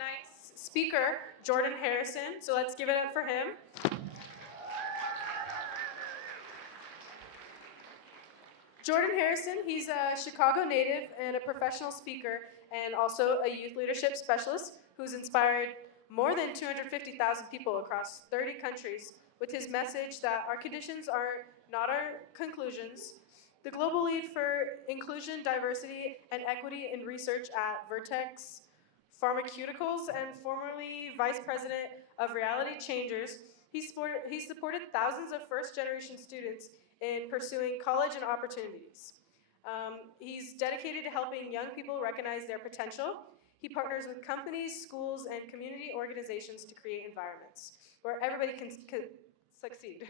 tonight's speaker, Jordan Harrison. So let's give it up for him. Jordan Harrison, he's a Chicago native and a professional speaker and also a youth leadership specialist who's inspired more than 250,000 people across 30 countries with his message that our conditions are not our conclusions. The global lead for inclusion, diversity, and equity in research at Vertex Pharmaceuticals and formerly vice president of Reality Changers, he supported thousands of first-generation students in pursuing college and opportunities. He's dedicated to helping young people recognize their potential. He partners with companies, schools, and community organizations to create environments where everybody can succeed.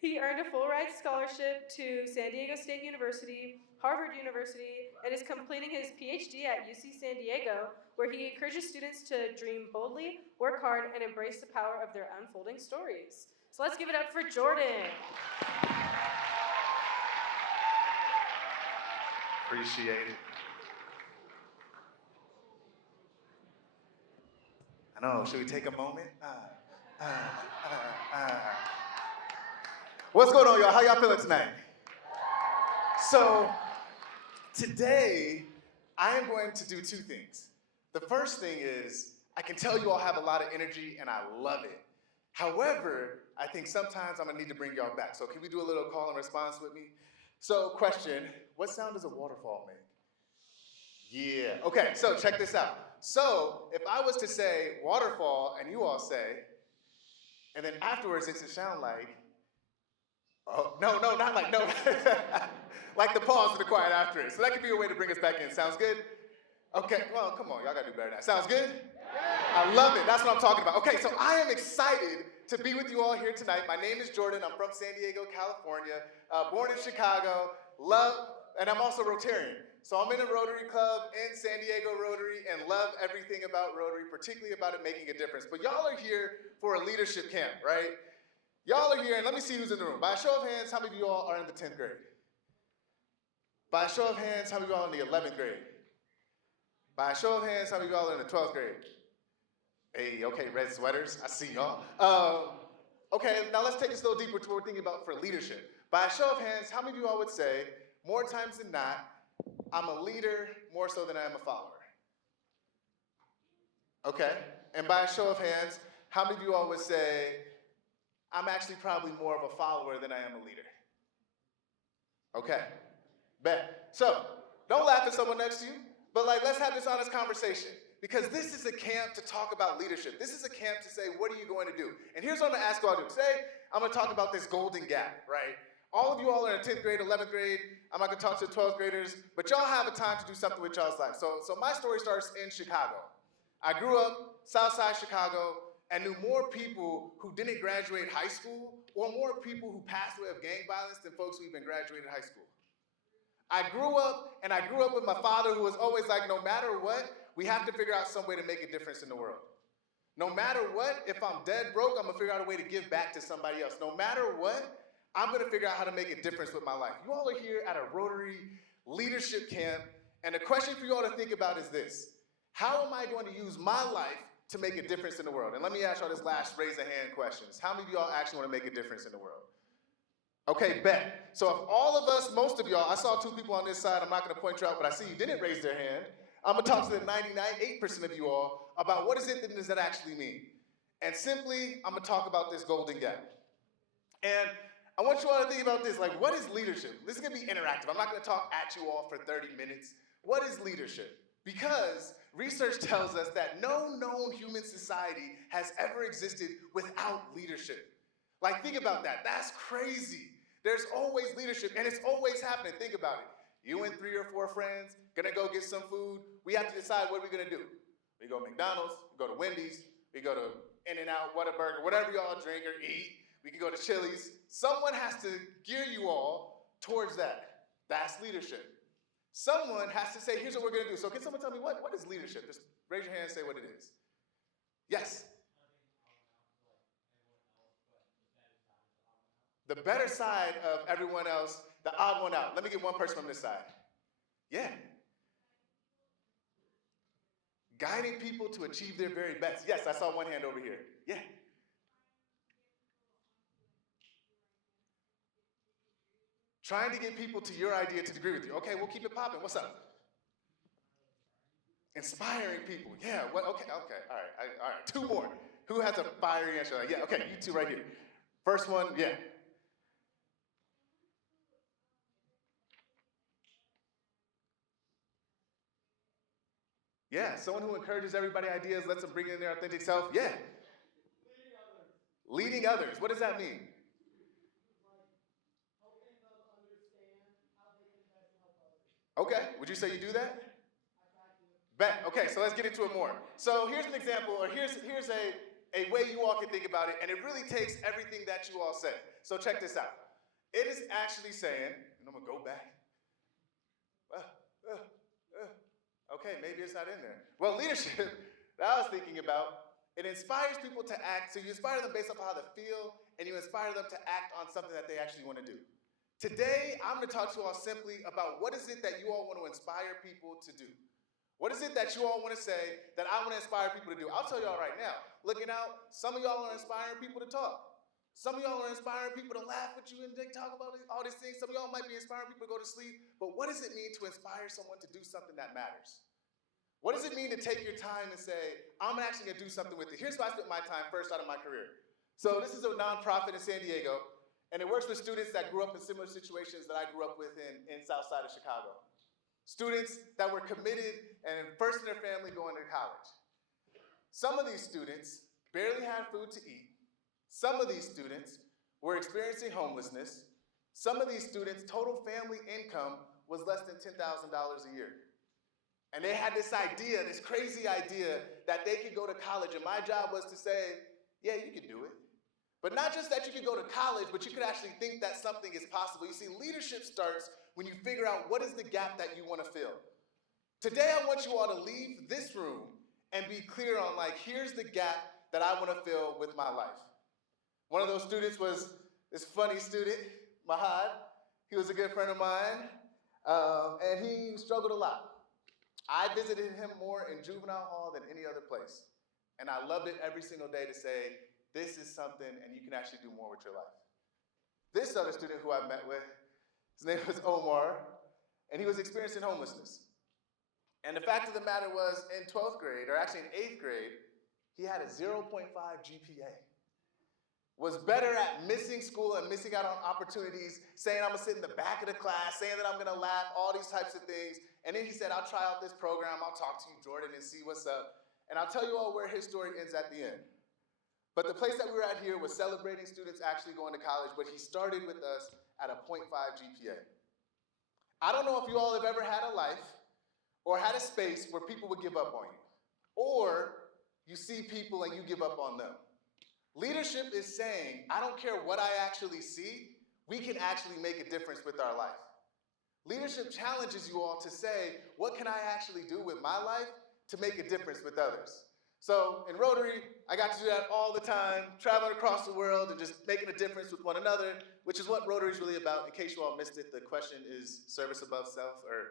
He earned a full-ride scholarship to San Diego State University, Harvard University, and is completing his PhD at UC San Diego, where he encourages students to dream boldly, work hard, and embrace the power of their unfolding stories. So let's give it up for Jordan. Appreciate it. I know, should we take a moment? What's going on, y'all? How y'all feeling tonight? So, today, I am going to do two things. The first thing is, I can tell you all have a lot of energy and I love it. However, I think sometimes I'm gonna need to bring y'all back. So can we do a little call and response with me? So, question, what sound does a waterfall make? Yeah, okay, so check this out. So, if I was to say waterfall and you all say, and then afterwards it should sound like, oh, no, not like, no. Like the pause to the quiet after it. So that could be a way to bring us back in. Sounds good? Okay, well, come on, y'all gotta do better than that. Sounds good? I love it, that's what I'm talking about. Okay, so I am excited to be with you all here tonight. My name is Jordan, I'm from San Diego, California, born in Chicago, and I'm also Rotarian. So I'm in a Rotary Club in San Diego Rotary and love everything about Rotary, particularly about it making a difference. But y'all are here for a leadership camp, right? Y'all are here, and let me see who's in the room. By a show of hands, how many of you all are in the 10th grade? By a show of hands, how many of you all are in the 11th grade? By a show of hands, how many of you all are in the 12th grade? Hey, okay, red sweaters, I see y'all. Okay, now let's take this a little deeper to what we're thinking about for leadership. By a show of hands, how many of you all would say, more times than not, I'm a leader more so than I am a follower? Okay, and by a show of hands, how many of you all would say, I'm actually probably more of a follower than I am a leader? Okay, bet. So, don't laugh at someone next to you, but let's have this honest conversation. Because this is a camp to talk about leadership. This is a camp to say, what are you going to do? And here's what I'm gonna ask you all to do. Today, I'm gonna talk about this golden gap, right? All of you all are in 10th grade, 11th grade. I'm not gonna talk to the 12th graders, but y'all have a time to do something with y'all's life. So my story starts in Chicago. I grew up South Side Chicago and knew more people who didn't graduate high school or more people who passed away of gang violence than folks who even graduated high school. I grew up with my father who was always like, no matter what, we have to figure out some way to make a difference in the world. No matter what, if I'm dead broke, I'm gonna figure out a way to give back to somebody else. No matter what, I'm gonna figure out how to make a difference with my life. You all are here at a Rotary leadership camp, and the question for you all to think about is this: how am I going to use my life to make a difference in the world? And let me ask y'all this last raise a hand questions. How many of y'all actually wanna make a difference in the world? Okay, bet. So if all of us, most of y'all, I saw two people on this side, I'm not gonna point you out, but I see you didn't raise their hand. I'm gonna talk to the 98% of you all about what does that actually mean? And simply, I'm gonna talk about this golden gap. And I want you all to think about this, what is leadership? This is gonna be interactive. I'm not gonna talk at you all for 30 minutes. What is leadership? Because research tells us that no known human society has ever existed without leadership. Think about that, that's crazy. There's always leadership, and it's always happening. Think about it. You and 3 or 4 friends gonna go get some food. We have to decide what we're gonna do. We go to McDonald's, we go to Wendy's, we go to In-N-Out, Whataburger, whatever y'all drink or eat. We can go to Chili's. Someone has to gear you all towards that. That's leadership. Someone has to say, here's what we're gonna do. So can someone tell me what is leadership? Just raise your hand and say what it is. Yes. The better side of everyone else, the odd one out. Let me get one person from this side. Yeah. guiding people to achieve their very best. Yes, I saw one hand over here. Yeah. Trying to get people to your idea to agree with you. Okay, we'll keep it popping. What's up? Inspiring people. Yeah, what? Okay, all right. Two more. Who has a fiery answer? Yeah, okay, you two right here. First one, yeah. Yeah, someone who encourages everybody ideas, lets them bring in their authentic self. Yeah. Leading others. What does that mean? Okay, would you say you do that? Bet. Okay, so let's get into it more. So here's an example, or here's a way you all can think about it, and it really takes everything that you all say. So check this out. It is actually saying, and I'm gonna go back. Okay, maybe it's not in there. Well, leadership that I was thinking about, it inspires people to act. So you inspire them based off of how they feel, and you inspire them to act on something that they actually want to do. Today, I'm going to talk to you all simply about what is it that you all want to inspire people to do. What is it that you all want to say that I want to inspire people to do? I'll tell y'all right now, looking out, some of y'all are inspiring people to talk. Some of y'all are inspiring people to laugh with you and they talk about all these things. Some of y'all might be inspiring people to go to sleep. But what does it mean to inspire someone to do something that matters? What does it mean to take your time and say, I'm actually going to do something with it? Here's where I spent my time first out of my career. So this is a nonprofit in San Diego, and it works with students that grew up in similar situations that I grew up with in South Side of Chicago. Students that were committed and first in their family going to college. Some of these students barely had food to eat. Some of these students were experiencing homelessness. Some of these students' total family income was less than $10,000 a year. And they had this idea, this crazy idea, that they could go to college. And my job was to say, yeah, you could do it. But not just that you could go to college, but you could actually think that something is possible. You see, leadership starts when you figure out what is the gap that you want to fill. Today, I want you all to leave this room and be clear on, like, here's the gap that I want to fill with my life. One of those students was this funny student, Mahad. He was a good friend of mine, and he struggled a lot. I visited him more in juvenile hall than any other place. And I loved it every single day to say, this is something, and you can actually do more with your life. This other student who I met with, his name was Omar, and he was experiencing homelessness. And the fact of the matter was, in 12th grade, or actually in 8th grade, he had a 0.5 GPA. Was better at missing school and missing out on opportunities, saying I'm gonna sit in the back of the class, saying that I'm gonna laugh, all these types of things. And then he said, I'll try out this program, I'll talk to you, Jordan, and see what's up. And I'll tell you all where his story ends at the end. But the place that we were at here was celebrating students actually going to college, but he started with us at a 0.5 GPA. I don't know if you all have ever had a life or had a space where people would give up on you, or you see people and you give up on them. Leadership is saying, I don't care what I actually see, we can actually make a difference with our life. Leadership challenges you all to say, what can I actually do with my life to make a difference with others? So in Rotary, I got to do that all the time, traveling across the world and just making a difference with one another, which is what Rotary is really about. In case you all missed it, the question is service above self, or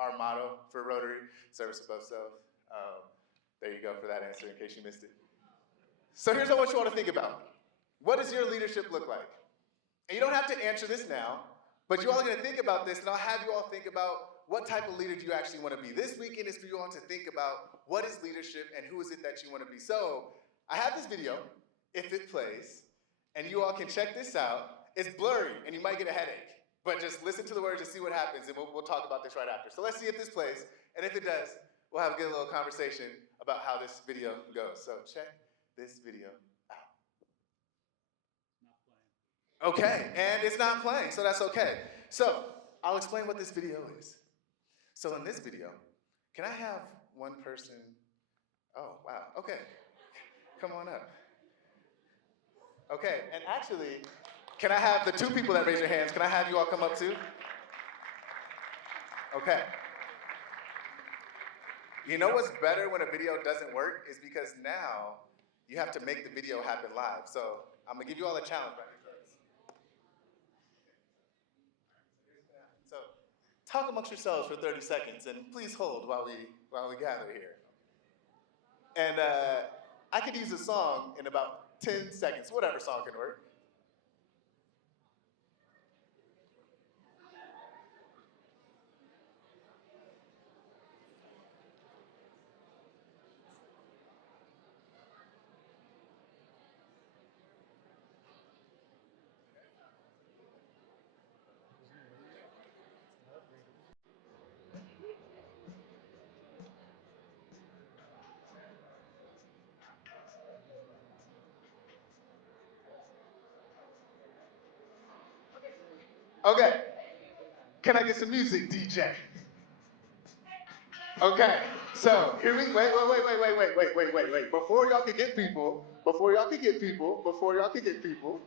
our motto for Rotary, service above self. There you go for that answer in case you missed it. So here's what I want you all to think about. What does your leadership look like? And you don't have to answer this now, but you all are going to think about this, and I'll have you all think about what type of leader do you actually want to be. This weekend is for you all to think about what is leadership and who is it that you want to be. So I have this video, if it plays, and you all can check this out. It's blurry, and you might get a headache, but just listen to the words and see what happens, and we'll talk about this right after. So let's see if this plays, and if it does, we'll have a good little conversation about how this video goes. So check this video out. Not playing. Okay, and it's not playing, so that's okay. So I'll explain what this video is. So in this video, can I have one person? Oh, wow, okay. Come on up. Okay, and actually, can I have the two people that raise your hands, can I have you all come up too? Okay. You know what's better when a video doesn't work is because now you have to make the video happen live. So I'm gonna give you all a challenge right here. So talk amongst yourselves for 30 seconds and please hold while we gather here. And I could use a song in about 10 seconds, whatever song can work. Okay, can I get some music, DJ? Okay, so here we wait. Before y'all can get people, before y'all can get people, before y'all can get people,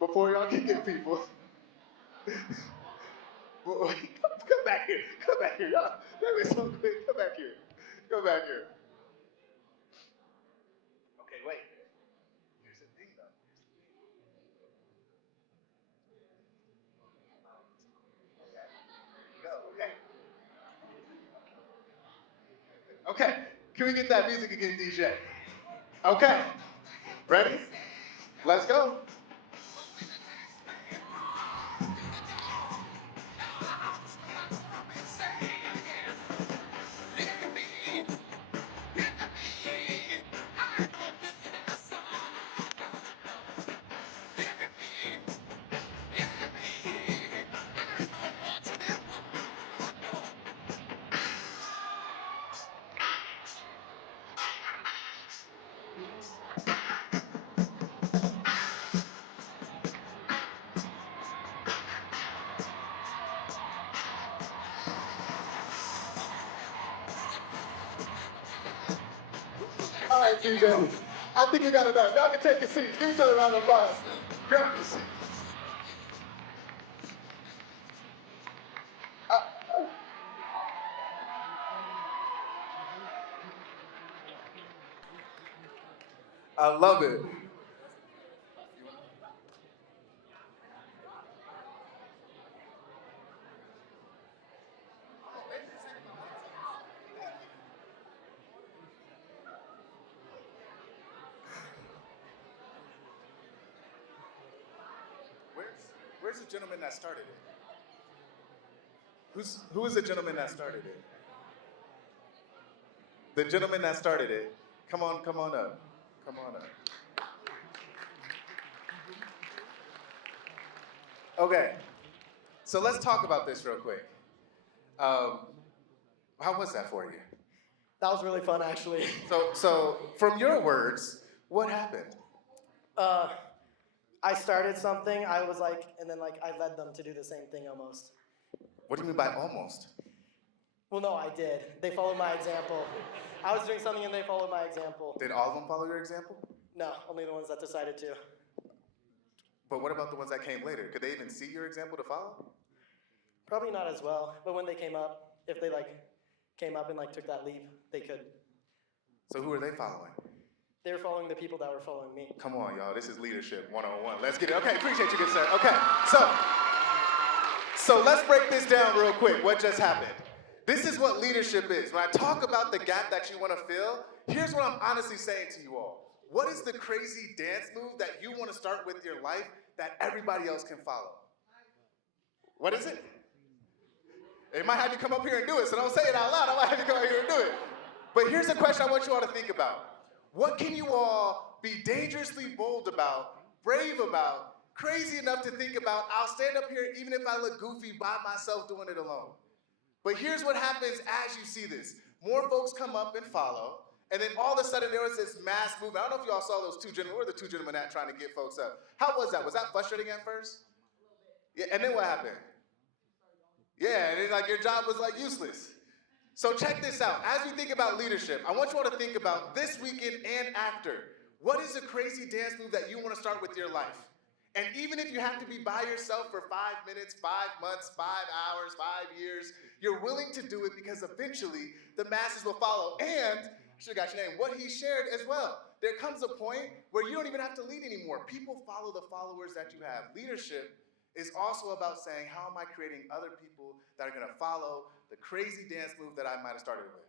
before y'all can get people. Come back here. Come back here. Y'all, that was so quick. Come back here. Come back here. Okay, wait. Here's the thing, though. Go. Okay. Okay. Can we get that music again, DJ? Okay. Ready? Let's go. All right, DJ. I think you got it done. Y'all can take your seats. Give each other a round of applause. Grab your seat. I love it. Where's the gentleman that started it? Who is the gentleman that started it? The gentleman that started it. Come on up. Come on up. Okay. So let's talk about this real quick. How was that for you? That was really fun, actually. So from your words, what happened? I started something, I was like, and then like I led them to do the same thing almost. What do you mean by almost? Well, no, I did. They followed my example. I was doing something and they followed my example. Did all of them follow your example? No, only the ones that decided to. But what about the ones that came later? Could they even see your example to follow? Probably not as well, but when they came up, if they like came up and like took that leap, they could. So who are they following? They were following the people that were following me. Come on, y'all. This is leadership 101. Let's get it. Okay, appreciate you, good sir. Okay, so let's break this down real quick. What just happened? This is what leadership is. When I talk about the gap that you want to fill, here's what I'm honestly saying to you all. What is the crazy dance move that you want to start with your life that everybody else can follow? What is it? They might have you come up here and do it, so don't say it out loud. I might have you come up here and do it. But here's a question I want you all to think about. What can you all be dangerously bold about, brave about, crazy enough to think about? I'll stand up here even if I look goofy by myself doing it alone. But here's what happens as you see this. More folks come up and follow, and then all of a sudden there was this mass movement. I don't know if y'all saw those two gentlemen. Where were the two gentlemen at trying to get folks up? How was that? Was that frustrating at first? Yeah, and then what happened? Yeah, and it's like your job was like useless. So check this out. As we think about leadership, I want you all to think about this weekend and after. What is a crazy dance move that you want to start with your life? And even if you have to be by yourself for 5 minutes, 5 months, 5 hours, 5 years, you're willing to do it because eventually the masses will follow. And, I should have got your name, what he shared as well. There comes a point where you don't even have to lead anymore. People follow the followers that you have. Leadership is also about saying, how am I creating other people that are going to follow the crazy dance move that I might have started with?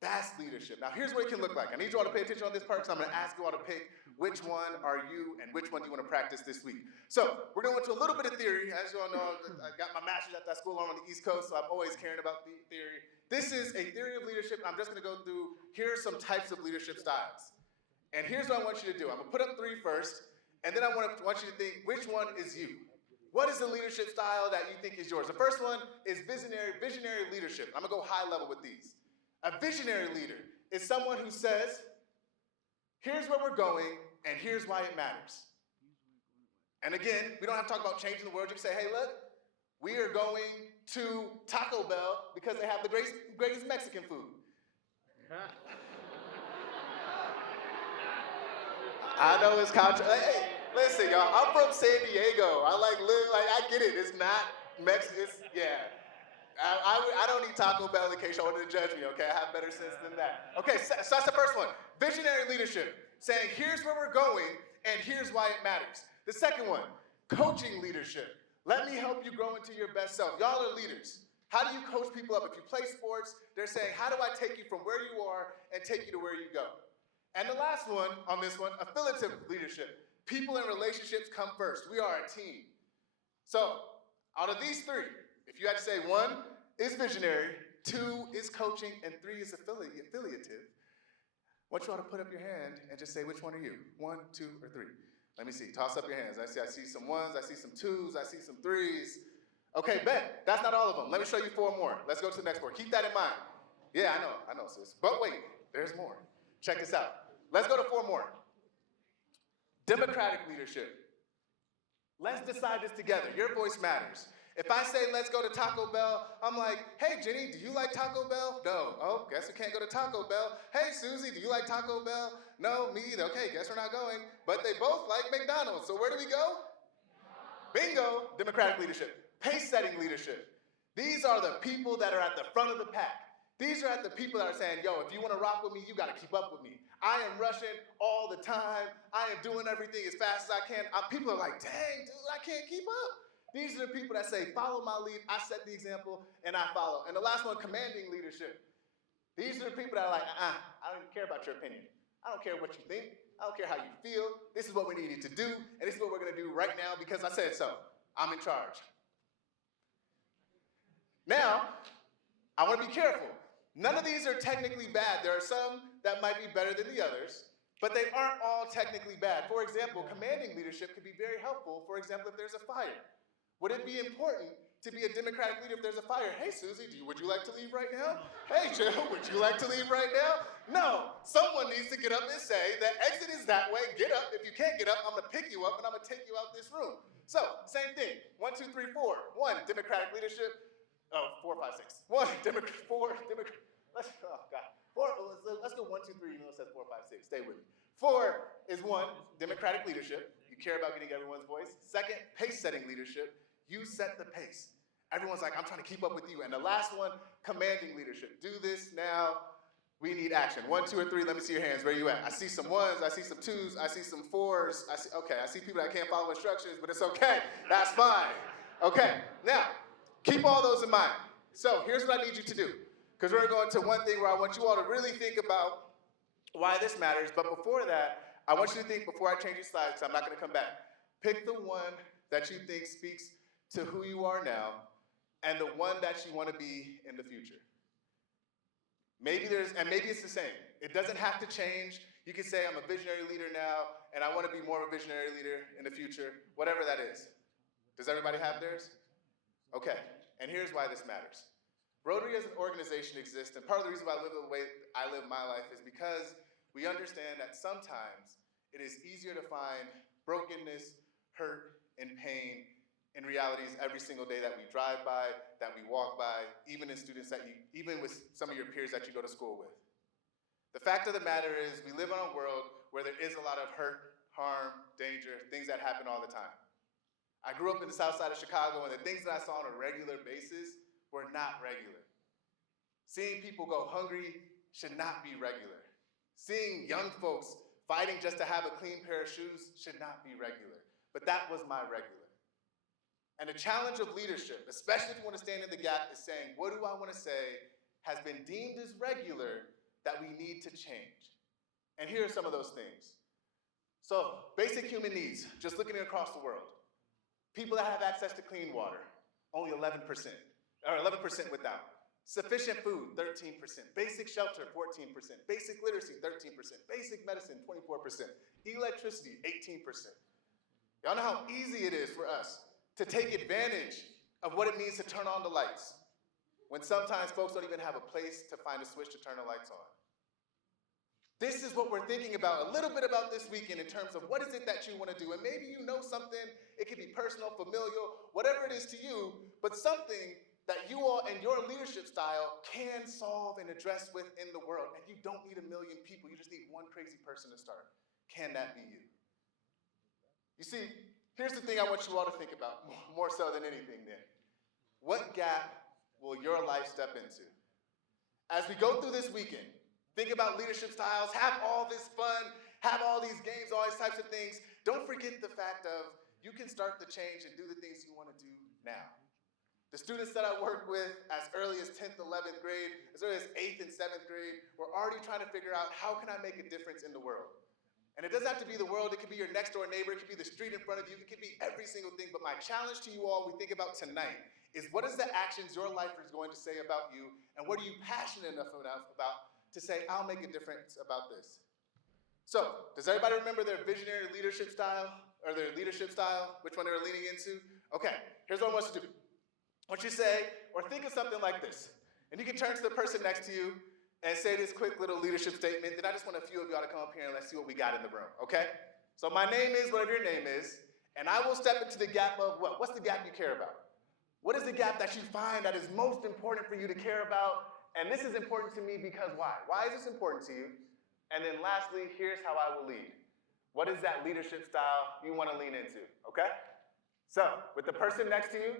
That's leadership. Now, here's what it can look like. I need you all to pay attention on this part because I'm going to ask you all to pick which one are you and which one do you want to practice this week. So, we're going to go into a little bit of theory. As you all know, I got my master's at that school on the East Coast, so I'm always caring about the theory. This is a theory of leadership. I'm just going to go through, here are some types of leadership styles. And here's what I want you to do. I'm going to put up 3 first, and then I want you to think which one is you. What is the leadership style that you think is yours? The first one is visionary leadership. I'm going to go high level with these. A visionary leader is someone who says, here's where we're going, and here's why it matters. And again, we don't have to talk about changing the world. You can say, hey, look, we are going to Taco Bell because they have the greatest Mexican food. I know it's controversial. Hey, listen, y'all, I'm from San Diego. I get it. It's not Mexican, yeah. I don't need Taco Bell in case y'all wanted to judge me, okay? I have better sense than that. Okay, so that's the first one. Visionary leadership, saying here's where we're going and here's why it matters. The second one, coaching leadership. Let me help you grow into your best self. Y'all are leaders. How do you coach people up? If you play sports, they're saying, how do I take you from where you are and take you to where you go? And the last one on this one, affiliative leadership. People and relationships come first. We are a team. So, out of these 3, if you had to say 1 is visionary, 2 is coaching, and 3 is affiliative, I want you all to put up your hand and just say, which one are you? 1, 2, or 3? Let me see. Toss up your hands. I see some 1s, I see some 2s, I see some 3s. Okay, bet. That's not all of them. Let me show you 4 more. Let's go to the next 4. Keep that in mind. Yeah, I know, sis. But wait, there's more. Check this out. Let's go to 4 more. Democratic leadership. Let's decide this together. Your voice matters. If I say, let's go to Taco Bell, I'm like, hey, Jenny, do you like Taco Bell? No. Oh, guess we can't go to Taco Bell. Hey, Susie, do you like Taco Bell? No, me either. Okay, guess we're not going. But they both like McDonald's. So where do we go? Bingo. Democratic leadership. Pace-setting leadership. These are the people that are at the front of the pack. These are at the people that are saying, yo, if you want to rock with me, you got to keep up with me. I am rushing all the time. I am doing everything as fast as I can. People are like, dang, dude, I can't keep up. These are the people that say, follow my lead, I set the example, and I follow. And the last one, commanding leadership. These are the people that are like, I don't even care about your opinion. I don't care what you think. I don't care how you feel. This is what we needed to do, and this is what we're going to do right now because I said so. I'm in charge. Now, I want to be careful. None of these are technically bad. There are some that might be better than the others, but they aren't all technically bad. For example, commanding leadership could be very helpful, for example, if there's a fire. Would it be important to be a democratic leader if there's a fire? Hey, Susie, would you like to leave right now? Hey, Jill, would you like to leave right now? No, someone needs to get up and say, the exit is that way, get up. If you can't get up, I'm gonna pick you up and I'm gonna take you out this room. So, same thing, 1, 2, 3, 4. 1, democratic leadership. Oh, 4, 5, 6. 1, Democrat, 4, Democrat. Let's go 1, 2, 3, even though it says 4, 5, 6. Stay with me. 4 is 1, democratic leadership. You care about getting everyone's voice. 2nd, pace-setting leadership. You set the pace. Everyone's like, I'm trying to keep up with you. And the last one, commanding leadership. Do this now. We need action. 1, 2, or 3. Let me see your hands. Where you at? I see some 1s. I see some 2s. I see some 4s. I see people that can't follow instructions, but it's okay. That's fine. Okay. Now, keep all those in mind. So here's what I need you to do. Because we're going to one thing where I want you all to really think about why this matters. But before that, I want you to think, before I change your slides, because I'm not going to come back, pick the one that you think speaks to who you are now and the one that you want to be in the future. Maybe it's the same. It doesn't have to change. You can say, I'm a visionary leader now, and I want to be more of a visionary leader in the future, whatever that is. Does everybody have theirs? Okay, and here's why this matters. Rotary as an organization exists, and part of the reason why I live the way I live my life is because we understand that sometimes it is easier to find brokenness, hurt, and pain in realities every single day that we drive by, that we walk by, even with some of your peers that you go to school with. The fact of the matter is we live in a world where there is a lot of hurt, harm, danger, things that happen all the time. I grew up in the south side of Chicago, and the things that I saw on a regular basis were not regular. Seeing people go hungry should not be regular. Seeing young folks fighting just to have a clean pair of shoes should not be regular. But that was my regular. And the challenge of leadership, especially if you want to stand in the gap, is saying, what do I want to say has been deemed as regular, that we need to change. And here are some of those things. So, basic human needs, just looking across the world. People that have access to clean water, only 11%, or 11% without. Sufficient food, 13%. Basic shelter, 14%. Basic literacy, 13%. Basic medicine, 24%. Electricity, 18%. Y'all know how easy it is for us to take advantage of what it means to turn on the lights, when sometimes folks don't even have a place to find a switch to turn the lights on. This is what we're thinking about, a little bit about this weekend in terms of what is it that you want to do. And maybe you know something, it could be personal, familial, whatever it is to you, but something that you all and your leadership style can solve and address within the world. And you don't need a million people, you just need one crazy person to start. Can that be you? You see, here's the thing I want you all to think about, more so than anything then. What gap will your life step into? As we go through this weekend, think about leadership styles, have all this fun, have all these games, all these types of things. Don't forget the fact of you can start the change and do the things you want to do now. The students that I work with as early as 10th, 11th grade, as early as 8th and 7th grade, we're already trying to figure out how can I make a difference in the world. And it doesn't have to be the world, it could be your next door neighbor, it could be the street in front of you, it could be every single thing. But my challenge to you all, we think about tonight, is what is the actions your life is going to say about you, and what are you passionate enough about to say, I'll make a difference about this. So, does everybody remember their visionary leadership style, or their leadership style, which one they were leaning into? Okay, here's what I want you to do. I want you to say, or think of something like this. And you can turn to the person next to you and say this quick little leadership statement. Then I just want a few of y'all to come up here and let's see what we got in the room, okay? So my name is whatever your name is, and I will step into the gap of what? What's the gap you care about? What is the gap that you find that is most important for you to care about? And this is important to me because why? Why is this important to you? And then lastly, here's how I will lead. What is that leadership style you want to lean into, okay? So, with the person next to you,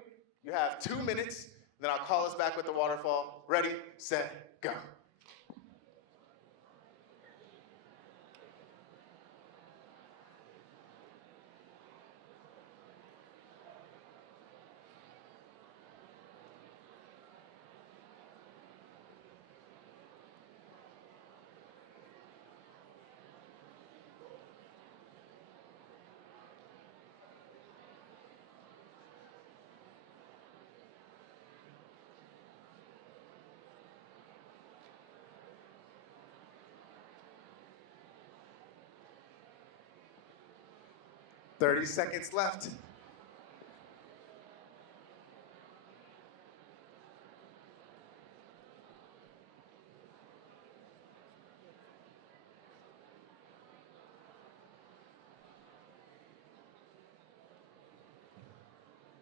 you have 2 minutes, then I'll call us back with the waterfall. Ready, set, go. Thirty seconds left.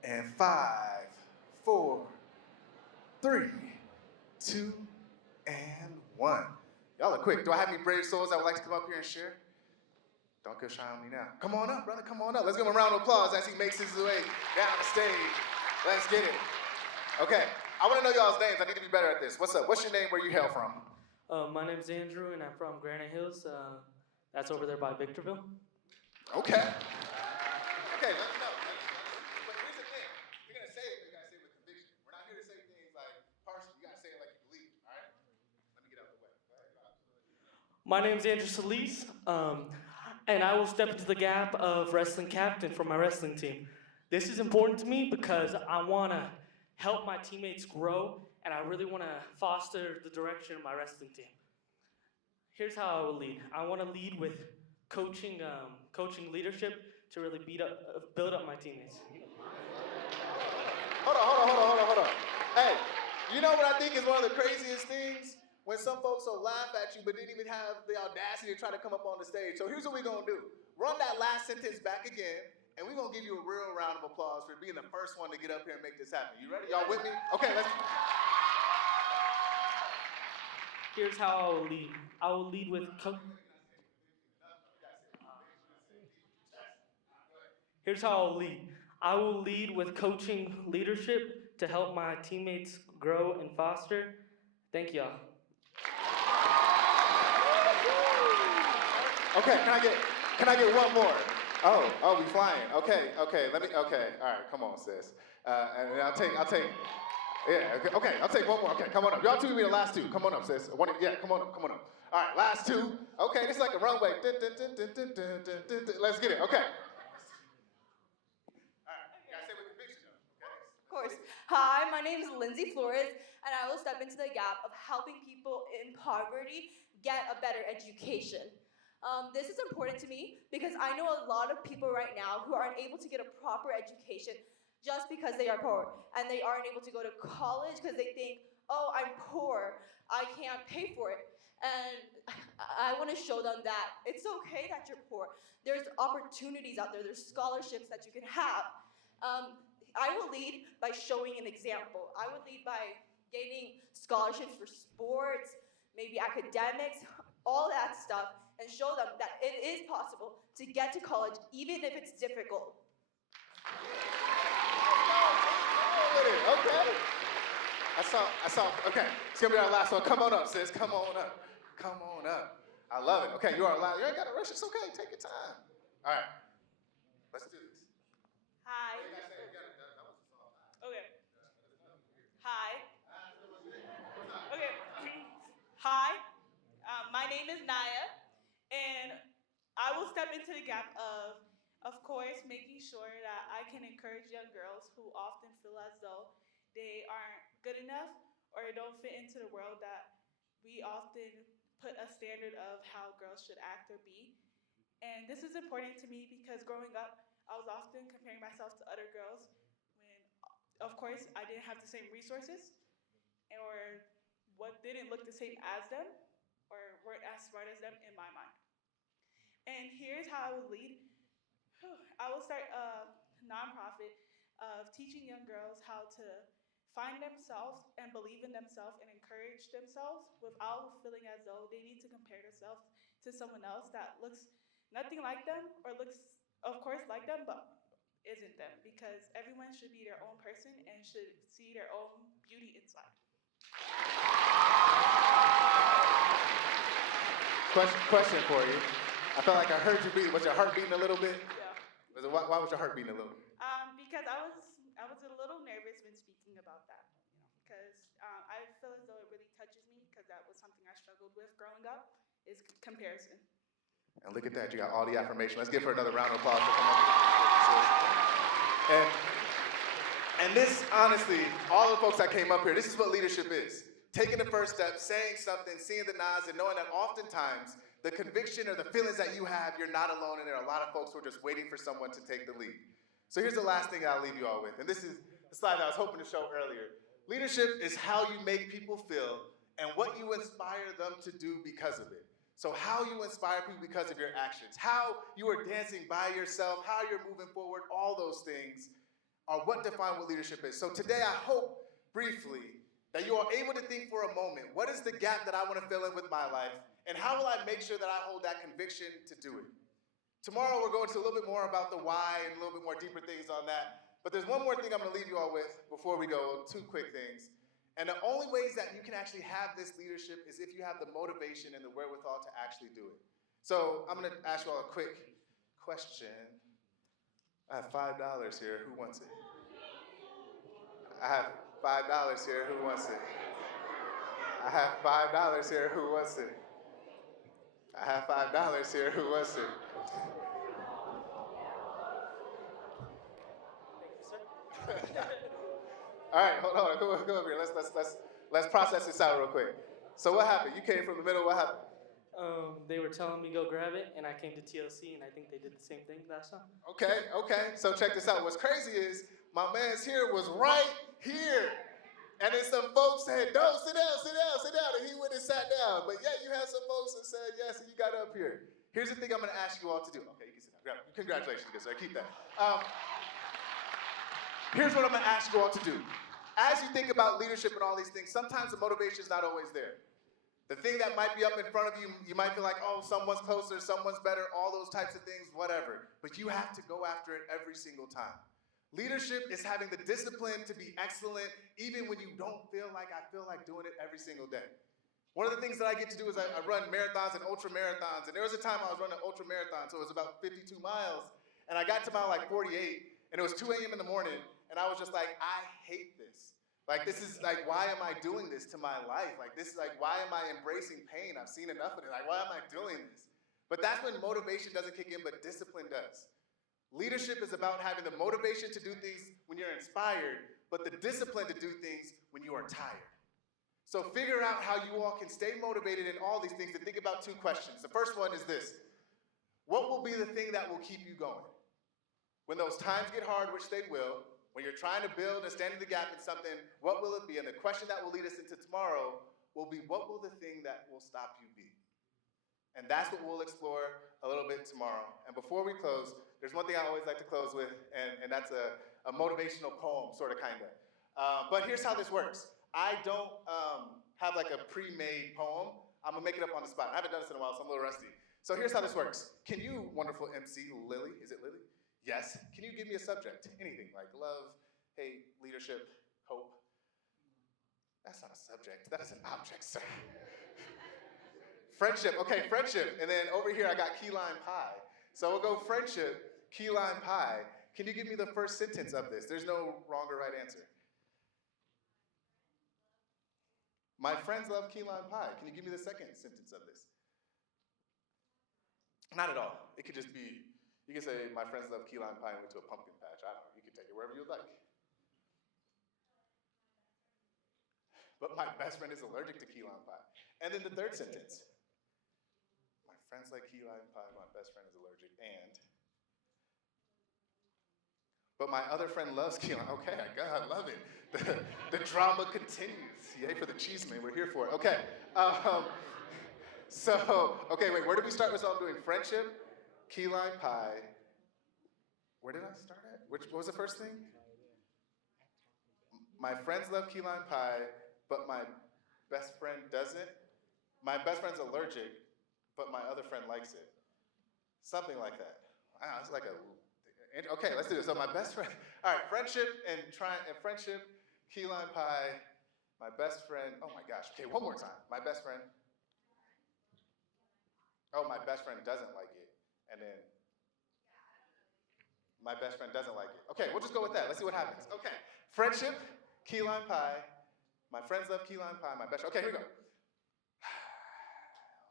And 5, 4, 3, 2, and 1. Y'all are quick. Do I have any brave souls that would like to come up here and share? Don't go shy on me now. Come on up, brother. Come on up. Let's give him a round of applause as he makes his way down the stage. Let's get it. Okay. I want to know y'all's names. I need to be better at this. What's up? What's your name? Where you hail from? My name's Andrew, and I'm from Granite Hills. That's over there by Victorville. Okay. Okay, let me know. But here's the thing. If you're going to say it, you got to say it with conviction. We're not here to say things like partial. You got to say it like you believe, all right? Let me get out of the way. Go ahead. My name's Andrew Solis, and I will step into the gap of wrestling captain for my wrestling team. This is important to me because I want to help my teammates grow, and I really want to foster the direction of my wrestling team. Here's how I will lead. I want to lead with coaching leadership to really build up my teammates. Hold on. Hey, you know what I think is one of the craziest things? When some folks will laugh at you but didn't even have the audacity to try to come up on the stage. So here's what we're going to do. Run that last sentence back again, and we're going to give you a real round of applause for being the first one to get up here and make this happen. You ready? Y'all with me? Okay, let's. Here's how I will lead. I will lead with Here's how I'll lead. I will lead with coaching leadership to help my teammates grow and foster. Thank y'all. Okay, can I get one more? Oh, we flying. Okay, all right, come on, sis. And I'll take Yeah, okay, I'll take one more. Okay, come on up. Y'all two be the last two. Come on up, sis. Yeah, come on up. All right, last two. Okay, this is like a runway. Let's get it. Okay. Of course. Hi, my name is Lindsay Flores, and I will step into the gap of helping people in poverty get a better education. This is important to me because I know a lot of people right now who aren't able to get a proper education just because they are poor, and they aren't able to go to college because they think, oh, I'm poor, I can't pay for it. And I want to show them that it's okay that you're poor. There's opportunities out there, there's scholarships that you can have. I will lead by showing an example. I would lead by gaining scholarships for sports, maybe academics, all that stuff, and show them that it is possible to get to college even if it's difficult. Okay. Okay, it's gonna be our last one. Come on up, sis. Come on up. I love it. Okay, you are allowed. You ain't gotta rush. It's okay. Take your time. All right, let's do this. Hi. Okay. Hi. Okay. Hi. My name is Naya, and I will step into the gap of course, making sure that I can encourage young girls who often feel as though they aren't good enough or don't fit into the world that we often put a standard of how girls should act or be. And this is important to me because growing up, I was often comparing myself to other girls when, of course, I didn't have the same resources or what didn't look the same as them or weren't as smart as them in my mind. And here's how I would lead. I will start a nonprofit of teaching young girls how to find themselves and believe in themselves and encourage themselves without feeling as though they need to compare themselves to someone else that looks nothing like them or looks, of course, like them, but isn't them. Because everyone should be their own person and should see their own beauty inside. Question for you. I felt like I heard you beat. Was your heart beating a little bit? Yeah. Why was your heart beating a little? Because I was a little nervous when speaking about that, because I feel as though it really touches me because that was something I struggled with growing up, is comparison. And look at that, you got all the affirmation. Let's give her another round of applause for coming up. And this, honestly, all the folks that came up here, this is what leadership is. Taking the first step, saying something, seeing the nods, and knowing that oftentimes the conviction or the feelings that you have, you're not alone, and there are a lot of folks who are just waiting for someone to take the lead. So here's the last thing I'll leave you all with, and this is the slide that I was hoping to show earlier. Leadership is how you make people feel and what you inspire them to do because of it. So how you inspire people because of your actions, how you are dancing by yourself, how you're moving forward, all those things are what define what leadership is. So today I hope, briefly, that you are able to think for a moment, what is the gap that I want to fill in with my life, and how will I make sure that I hold that conviction to do it? Tomorrow we're going to a little bit more about the why and a little bit more deeper things on that. But there's one more thing I'm going to leave you all with before we go, two quick things. And the only ways that you can actually have this leadership is if you have the motivation and the wherewithal to actually do it. So I'm going to ask you all a quick question. I have $5 here. Who wants it? I have $5 here. Who wants it? I have $5 here. Who wants it? I have $5 here. Who wants it? All right, hold on. Come over here. Let's process this out real quick. So what happened? You came from the middle. What happened? They were telling me go grab it, and I came to TLC, and I think they did the same thing last time. Okay. So check this out. What's crazy is my man's here was right here. And then some folks said, no, sit down. And he went and sat down. But yet you have some folks that said yes, and you got up here. Here's the thing I'm going to ask you all to do. Okay, you can sit down. Congratulations, good sir. Keep that. Here's what I'm going to ask you all to do. As you think about leadership and all these things, sometimes the motivation is not always there. The thing that might be up in front of you, you might feel like, oh, someone's closer, someone's better, all those types of things, whatever. But you have to go after it every single time. Leadership is having the discipline to be excellent, even when you don't feel like I feel like doing it every single day. One of the things that I get to do is I run marathons and ultra marathons. And there was a time I was running an ultra marathon, so it was about 52 miles. And I got to mile like 48, and it was 2 a.m. in the morning, and I was just like, I hate this. Like, this is like, why am I doing this to my life? Like, this is like, why am I embracing pain? I've seen enough of it. Like, why am I doing this? But that's when motivation doesn't kick in, but discipline does. Leadership is about having the motivation to do things when you're inspired, but the discipline to do things when you are tired. So figure out how you all can stay motivated in all these things and think about two questions. The first one is this: what will be the thing that will keep you going? When those times get hard, which they will, when you're trying to build and stand in the gap in something, what will it be? And the question that will lead us into tomorrow will be, what will the thing that will stop you be? And that's what we'll explore a little bit tomorrow. And before we close, there's one thing I always like to close with, and that's a motivational poem, sort of, kind of. But here's how this works. I don't have like a pre-made poem. I'm gonna make it up on the spot. I haven't done this in a while, so I'm a little rusty. So here's how this works. Can you, wonderful MC, Lily, is it Lily? Yes. Can you give me a subject? Anything, like love, hate, leadership, hope. That's not a subject, that is an object, sir. Friendship, okay, friendship. And then over here I got key lime pie. So we'll go friendship, key lime pie. Can you give me the first sentence of this? There's no wrong or right answer. My friends love key lime pie. Can you give me the second sentence of this? Not at all. It could just be, you can say, my friends love key lime pie and went to a pumpkin patch. I don't know, you can take it wherever you'd like. But my best friend is allergic to key lime pie. And then the third sentence. My friends like key lime pie, my best friend is allergic, and. But my other friend loves key lime. Okay, I love it. The drama continues. Yay for the cheese man, we're here for it. Okay. Okay, wait, where did we start with? So I'm doing friendship, key lime pie. Where did I start at? What was the first thing? My friends love key lime pie, but my best friend doesn't. My best friend's allergic, but my other friend likes it. Something like that. Wow, it's like a, okay, let's do this. So my best friend, all right, friendship and friendship, key lime pie, my best friend, oh my gosh, okay, one more time. My best friend, oh, my best friend doesn't like it, and then my best friend doesn't like it. Okay, we'll just go with that. Let's see what happens. Okay, friendship, key lime pie. My friends love key lime pie. My best. Okay, here we go.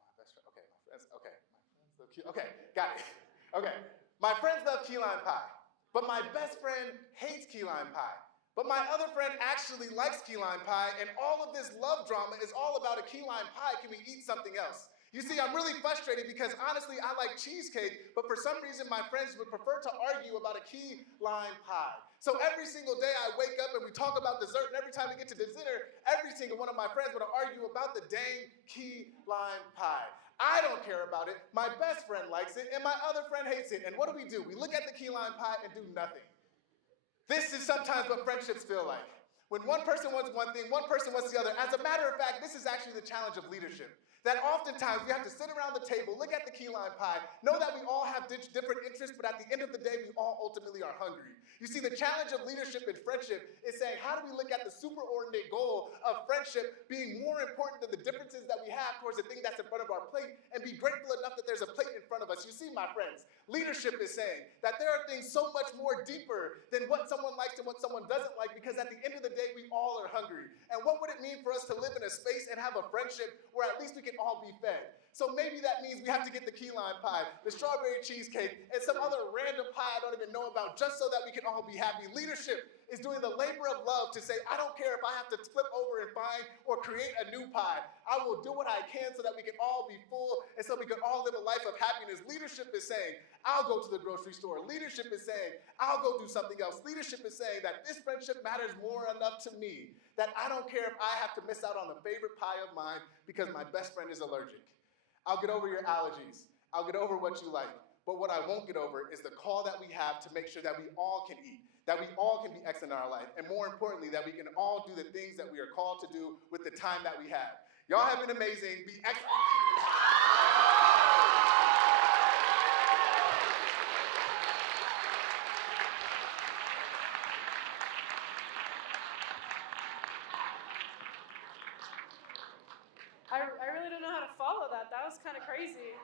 My best friend. Okay, my friends. Okay, my friends love key. Okay, got it. Okay, my friends love key lime pie, but my best friend hates key lime pie. But my other friend actually likes key lime pie, and all of this love drama is all about a key lime pie. Can we eat something else? You see, I'm really frustrated because honestly, I like cheesecake, but for some reason my friends would prefer to argue about a key lime pie. So every single day I wake up and we talk about dessert, and every time we get to dinner, every single one of my friends would argue about the dang key lime pie. I don't care about it, my best friend likes it, and my other friend hates it. And what do? We look at the key lime pie and do nothing. This is sometimes what friendships feel like. When one person wants one thing, one person wants the other. As a matter of fact, this is actually the challenge of leadership. That oftentimes we have to sit around the table, look at the key lime pie, know that we all have different interests, but at the end of the day, we all ultimately are hungry. You see, the challenge of leadership and friendship is saying, how do we look at the superordinate goal of friendship being more important than the differences that we have towards the thing that's in front of our plate, and be grateful enough that there's a plate in front of us. You see, my friends, leadership is saying that there are things so much more deeper than what someone likes and what someone doesn't like, because at the end of the day, we all are hungry. And what would it mean for us to live in a space and have a friendship where at least we can all be fed? So maybe that means we have to get the key lime pie, the strawberry cheesecake, and some other random pie I don't even know about, just so that we can all be happy. Leadership is doing the labor of love to say, I don't care if I have to flip over and find or create a new pie. I will do what I can so that we can all be full and so we can all live a life of happiness. Leadership is saying, I'll go to the grocery store. Leadership is saying, I'll go do something else. Leadership is saying that this friendship matters more enough to me that I don't care if I have to miss out on the favorite pie of mine because my best friend is allergic. I'll get over your allergies. I'll get over what you like. But what I won't get over is the call that we have to make sure that we all can eat, that we all can be excellent in our life, and more importantly, that we can all do the things that we are called to do with the time that we have. Y'all have been amazing. Be excellent. I really don't know how to follow that. That was kind of crazy.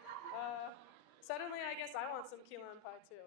Suddenly, I guess I want some key lime pie too.